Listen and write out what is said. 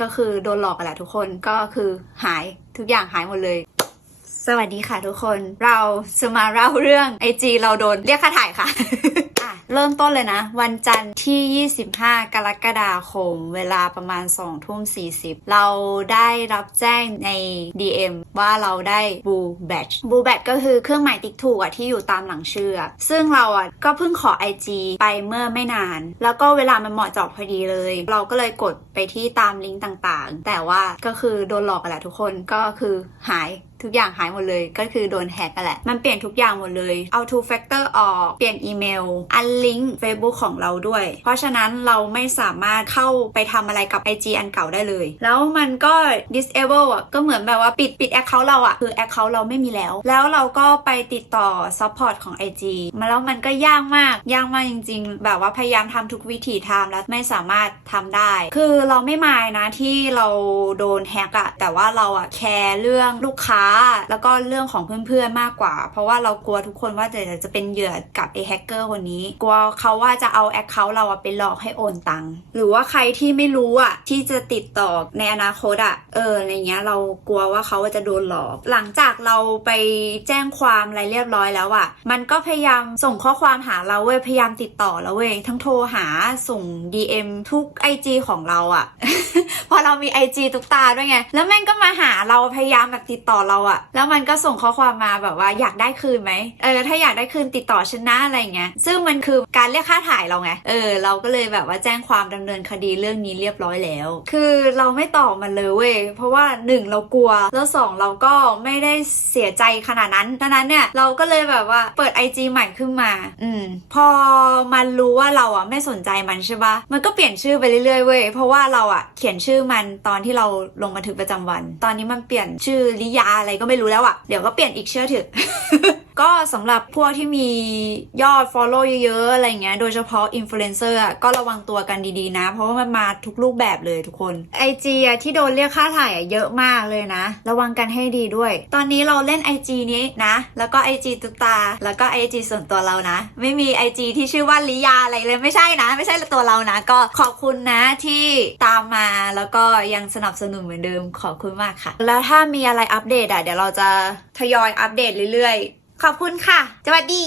ก็คือโดนหลอกกันแหละทุกคนก็คือหายทุกอย่างหายหมดเลย สวัสดีค่ะทุกคนเราจะมาเล่าเรื่องไอจีเราโดนเรียกค่าถ่ายค่ะ เริ่มต้นเลยนะ วันจันทร์ที่ 25 กรกฎาคม เวลาประมาณ2ทุ่ม40 เราได้รับแจ้งใน DM ว่าเราได้บูแบตบูแบตก็คือเครื่องหมายติ๊กถูกอะที่อยู่ตามหลังชื่อ ซึ่งเราอะก็เพิ่งขอ IG ไปเมื่อไม่นาน แล้วก็เวลามันเหมาะเจาะพอดีเลย เราก็เลยกดไปที่ตามลิงก์ต่างๆ แต่ว่าก็คือโดนหลอกกันแหละทุกคนก็คือหาย ทุกอย่างหายหมดเลย ก็คือโดนแฮกกันแหละ มันเปลี่ยนทุกอย่างหมดเลย เอา two factor ออก เปลี่ยนอีเมล อันลิงก์ Facebook ของเราด้วย เพราะฉะนั้นเราไม่สามารถเข้าไปทำอะไรกับ IG อันเก่าได้เลย แล้วมันก็ disable อะ ก็เหมือนแบบว่าปิดปิด account เราอะ คือ account เราไม่มีแล้ว แล้วเราก็ไปติดต่อ support ของ IG มาแล้วมันก็ยากมาก ยากมากจริง ๆ แบบว่าพยายามทำทุกวิถีทางแล้วไม่สามารถทำได้ คือเราไม่มายนะที่เราโดนแฮกอะแต่ว่าเราอะแคร์เรื่องลูกค้าแล้วก็เรื่องของเพื่อนๆมากกว่า เพราะว่าเรากลัวทุกคนว่าจะจะเป็นเหยื่อกับไอ้แฮกเกอร์คนนี้ กลัวเขาว่าจะเอาแอคเคาท์เราไปหลอกให้โอนตังค์หรือว่าใครที่ไม่รู้อะที่จะติดต่อในอนาคตอะเอออะไรเงี้ยเรากลัวว่าเขาจะโดนหลอก หลังจากเราไปแจ้งความอะไรเรียบร้อยแล้วอะมันก็พยายามส่งข้อความหาเราเว้ยพยายามติดต่อเราเว้ยทั้งโทรหาส่ง DM ทุก IG ของเราอะ พอเรามี IG ตุกตาด้วยไง แล้วแม่งก็มาหาเราพยายามแบบติดต่อเราอะแล้วมันก็ส่งข้อความมาแบบว่าอยากได้คืนไหมเออถ้าอยากได้คืนติดต่อฉันนะอะไรเงี้ยซึ่งมันคือการเรียกค่าถ่ายเราไงเออเราก็เลยแบบว่าแจ้งความดำเนินคดีเรื่องนี้เรียบร้อยแล้ว คือเราไม่ตอบมันเลยเว้ยเพราะว่าหนึ่งเรากลัวแล้วสองเราก็ไม่ได้เสียใจขนาดนั้นดังนั้นเนี่ยเราก็เลยแบบว่าเปิด IG ใหม่ขึ้นมา อืมพอมันรู้ว่าเราอะไม่สนใจมันใช่ปะมันก็เปลี่ยนชื่อไปเรื่อยๆเว้ยเพราะว่าเราอะขียนชื่อมันตอนที่เราลงบันทึกประจำวัน ตอนนี้มันเปลี่ยนชื่อลิยาอะไรก็ไม่รู้แล้วอะ เดี๋ยวก็เปลี่ยนอีกเชื่อถือ ก็สำหรับพวกที่มียอด follow เยอะๆ อะไรเงี้ย โดยเฉพาะอินฟลูเอนเซอร์ก็ระวังตัวกันดีๆนะ เพราะว่ามันมาทุกรูปแบบเลยทุกคน IG อะที่โดนเรียกค่าถ่ายอะเยอะมากเลยนะ ระวังกันให้ดีด้วย ตอนนี้เราเล่น IG นี้นะ แล้วก็ IG ตุกตา แล้วก็ IG ส่วนตัวเรานะ ไม่มี IG ที่ชื่อว่าลิยาอะไรเลยไม่ใช่นะ ไม่ใช่ตัวเรานะ ก็ขอบคุณนะที่ตามมาแล้วก็ยังสนับสนุนเหมือนเดิมขอบคุณมากค่ะ แล้วถ้ามีอะไรอัปเดตอะเดี๋ยวเราจะทยอยอัปเดตเรื่อยๆ ขอบคุณค่ะสวัสดี